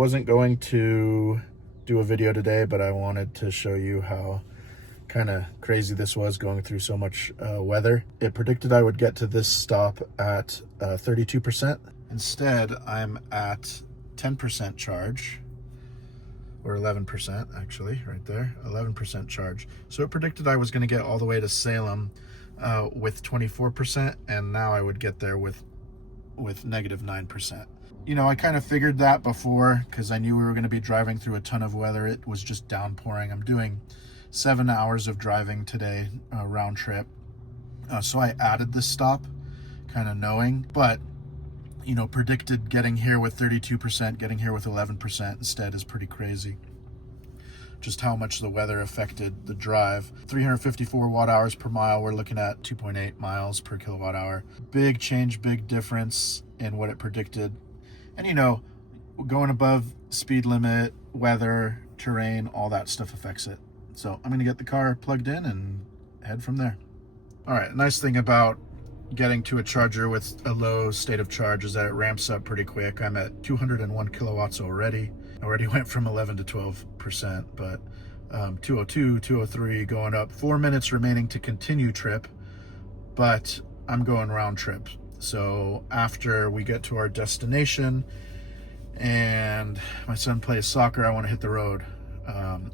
wasn't going to do a video today, but I wanted to show you how kind of crazy this was going through so much weather. It predicted I would get to this stop at 32%. Instead, I'm at 10% charge, or 11% actually, right there, 11% charge. So it predicted I was going to get all the way to Salem with 24%, and now I would get there with negative 9%. You know, I kind of figured that before because I knew we were going to be driving through a ton of weather. It was just downpouring. I'm doing 7 hours of driving today, round trip. So I added this stop kind of knowing, but you know, predicted getting here with 32%, getting here with 11% instead is pretty crazy. Just how much the weather affected the drive. 354 watt hours per mile. We're looking at 2.8 miles per kilowatt hour. Big change, big difference in what it predicted. And you know, going above speed limit, weather, terrain, all that stuff affects it. So I'm gonna get the car plugged in and head from there. All right, nice thing about getting to a charger with a low state of charge is that it ramps up pretty quick. I'm at 201 kilowatts already. Already went from 11 to 12%, but 202, 203 going up. 4 minutes remaining to continue trip, but I'm going round trip. So after we get to our destination and my son plays soccer, I want to hit the road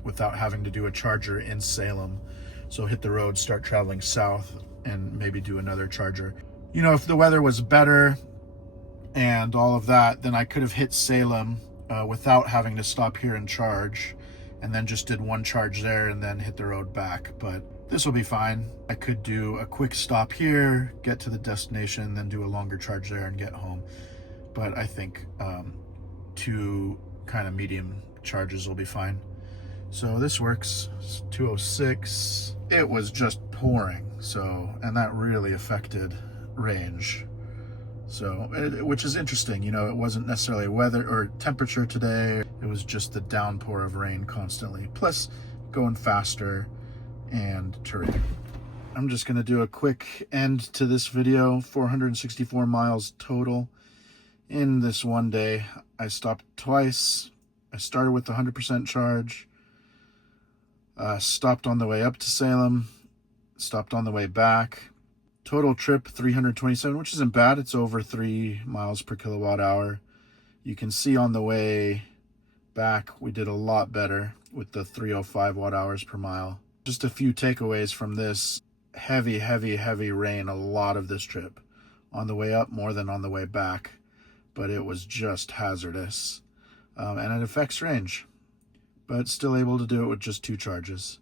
without having to do a charger in Salem. So hit the road, start traveling south, and maybe do another charger. You know, if the weather was better and all of that, then I could have hit Salem without having to stop here and charge, and then just did one charge there and then hit the road back. But this will be fine. I could do a quick stop here, get to the destination, then do a longer charge there and get home. But I think 2 kind of medium charges will be fine. So this works. It's 206. It was just pouring, so, and that really affected range. So, which is interesting, you know, it wasn't necessarily weather or temperature today. It was just the downpour of rain constantly, plus going faster and terrain. I'm just going to do a quick end to this video. 464 miles total in this one day. I stopped twice. I started with 100% charge. Stopped on the way up to Salem, stopped on the way back. Total trip 327, which isn't bad. It's over 3 miles per kilowatt hour. You can see on the way back we did a lot better with the 305 watt hours per mile. Just a few takeaways from this. Heavy rain a lot of this trip. On the way up more than on the way back, but it was just hazardous. And it affects range, but still able to do it with just 2 charges.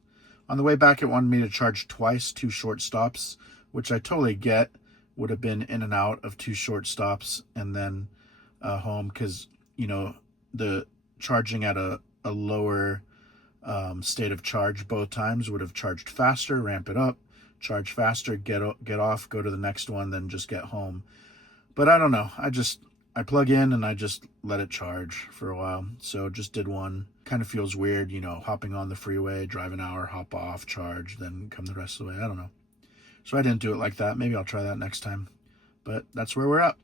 On the way back, it wanted me to charge twice, 2 short stops, which I totally get. Would have been in and out of 2 short stops and then home, because, you know, the charging at a lower state of charge both times would have charged faster, ramp it up, charge faster, get off, go to the next one, then just get home. But I don't know. I plug in and I just let it charge for a while. So just did one. Kind of feels weird, you know, hopping on the freeway, drive an hour, hop off, charge, then come the rest of the way. I don't know. So I didn't do it like that. Maybe I'll try that next time. But that's where we're at.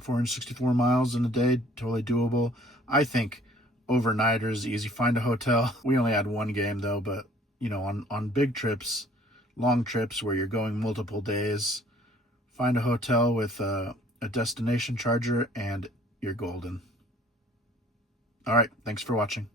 464 miles in a day, totally doable. I think overnighters, easy. Find a hotel. We only had 1 game though, but you know, on big trips, long trips where you're going multiple days, find a hotel with a destination charger and you're golden. All right, thanks for watching.